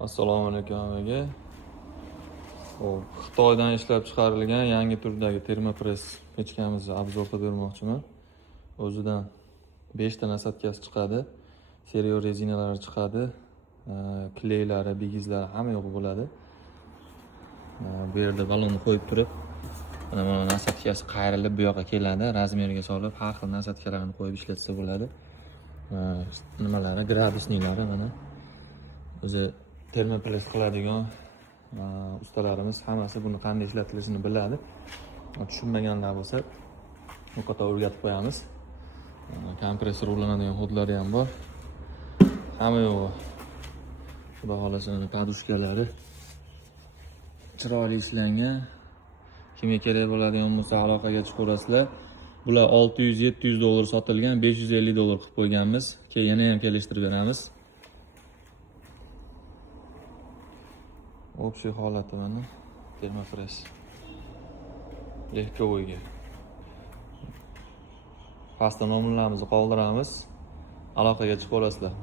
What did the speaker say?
Assalomu alaykum hammaga. Xo'p, Xitoydan ishlab chiqarilgan yangi turdagi termopress pechkamizni obzor qilib bermoqchiman. O'zidan 5 ta nasatkasi chiqadi. Stereo rezinalari chiqadi. Kleylari, bigizlari hamma yo'q bo'ladi. Bu yerda balonni qo'yib turib, mana nasatkasi qayrilib bu yoqqa keladi. Razmeriga solib, har xil nasatkalarni qo'yib ishlatsa bo'ladi. Nimalari, gradusniklari mana. O'zi termopress qiladigan ustalarimiz hammasi buni qanday ishlatilishini biladi. Tushunmaganlar bo'lsa, bu yerda o'rgatib qo'yamiz. Kompressor ulanadigan hodlari ham bor. Hamma yo'q. Xudo xolasa podushkalari chiroyli ishlangan. Kimga kerak bo'ladigan bo'lsa aloqaga chiqaverasizlar. Bular $600-700 sotilgan, $550 qilib qo'yganmiz. Keyin yana ham kelishtirib beramiz. Общий holati mana termopress. Lehkovoyga. Pastda nomerlarimizni qoldiramiz. Aloqaga chiqaverasizlar.